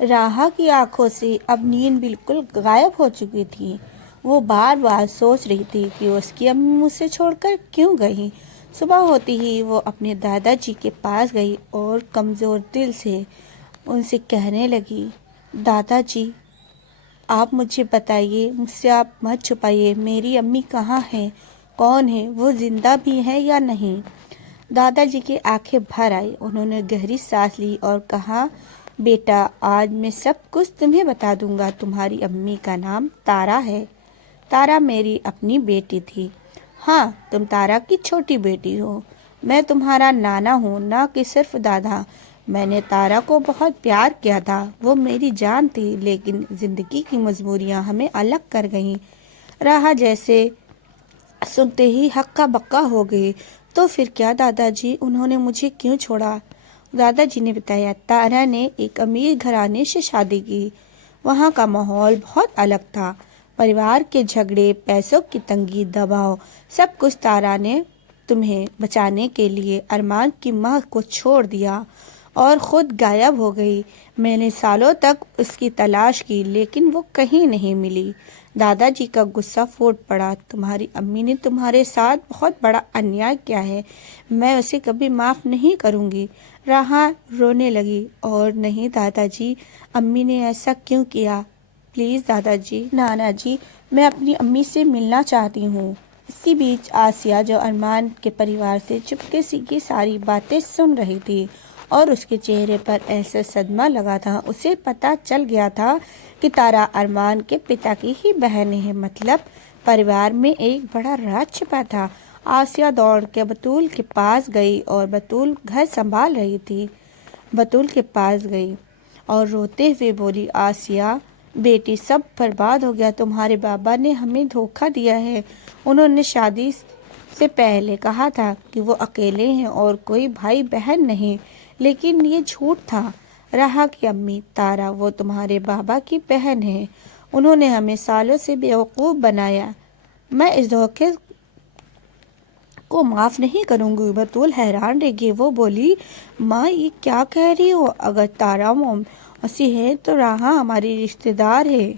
راہا کی آنکھوں سے اب نیند بالکل غائب ہو چکی تھی۔ وہ بار بار سوچ رہی تھی کہ اس کی امی اسے چھوڑ کر کیوں گئی۔ صبح ہوتی ہی وہ اپنے دادا جی کے پاس گئی اور کمزور دل سے ان سے کہنے لگی، دادا جی آپ مجھے بتائیے، مجھ سے آپ مت چھپائیے، میری امی کہاں ہے، کون ہے، وہ زندہ بھی ہے یا نہیں؟ دادا جی کی آنکھیں بھر آئی، انہوں نے گہری سانس لی اور کہا، بیٹا آج میں سب کچھ تمہیں بتا دوں گا۔ تمہاری امی کا نام تارا ہے۔ تارا میری اپنی بیٹی تھی۔ ہاں تم تارا کی چھوٹی بیٹی ہو۔ میں تمہارا نانا ہوں، نہ کہ صرف دادا۔ میں نے تارا کو بہت پیار کیا تھا، وہ میری جان تھی، لیکن زندگی کی مجبوریاں ہمیں الگ کر گئیں۔ راہا جیسے سنتے ہی ہکا بکا ہو گئے۔ تو پھر کیا دادا جی، انہوں نے مجھے کیوں چھوڑا؟ دادا جی نے بتایا، تارا نے ایک امیر گھرانے سے شادی کی۔ وہاں کا ماحول بہت الگ تھا، پریوار کے جھگڑے، پیسوں کی تنگی، دباؤ، سب کچھ۔ تارا نے تمہیں بچانے کے لیے ارمان کی ماں کو چھوڑ دیا اور خود غائب ہو گئی۔ میں نے سالوں تک اس کی تلاش کی لیکن وہ کہیں نہیں ملی۔ دادا جی کا غصہ پھوٹ پڑا، تمہاری امی نے تمہارے ساتھ بہت بڑا انیائی کیا ہے، میں اسے کبھی معاف نہیں کروں گی۔ راہا رونے لگی، اور نہیں دادا جی، امی نے ایسا کیوں کیا؟ پلیز دادا جی، نانا جی، میں اپنی امی سے ملنا چاہتی ہوں۔ اسی بیچ آسیہ، جو ارمان کے پریوار سے چپکے سے یہ ساری باتیں سن رہی تھی اور اس کے چہرے پر ایسا صدمہ لگا تھا، اسے پتہ چل گیا تھا کہ تارا ارمان کے پتا کی ہی بہن ہے، مطلب پریوار میں ایک بڑا راز چھپا تھا۔ آسیہ دوڑ کے بطول کے پاس گئی اور بطول گھر سنبھال رہی تھی۔ بطول کے پاس گئی اور روتے ہوئے بولی، آسیہ بیٹی، سب برباد ہو گیا، تمہارے بابا نے ہمیں دھوکہ دیا ہے۔ انہوں نے شادی سے پہلے کہا تھا کہ وہ اکیلے ہیں اور کوئی بھائی بہن نہیں، لیکن یہ جھوٹ تھا۔ راہا کی امی تارا، وہ تمہارے بابا کی بہن ہے، انہوں نے ہمیں سالوں سے بیوقوف بنایا، میں اس دھوکے کو معاف نہیں کروں گی۔ بطول حیران رہ گئی، وہ بولی، ماں یہ کیا کہہ رہی ہو؟ اگر تارا موسی ہے تو راہا ہماری رشتہ دار ہے۔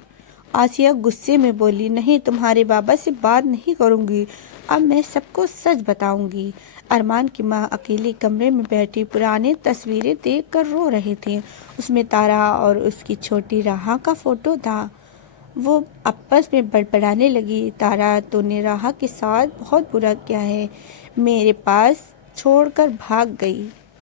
آسیہ غصے میں بولی، نہیں، تمہارے بابا سے بات نہیں کروں گی، اب میں سب کو سچ بتاؤں گی۔ ارمان کی ماں اکیلے کمرے میں بیٹھی پرانی تصویریں دیکھ کر رو رہی تھی۔ اس میں تارا اور اس کی چھوٹی راہا کا فوٹو تھا۔ وہ آپس میں بڑبڑانے لگی، تارا تو نے راہا کے ساتھ بہت برا کیا ہے، میرے پاس چھوڑ کر بھاگ گئی۔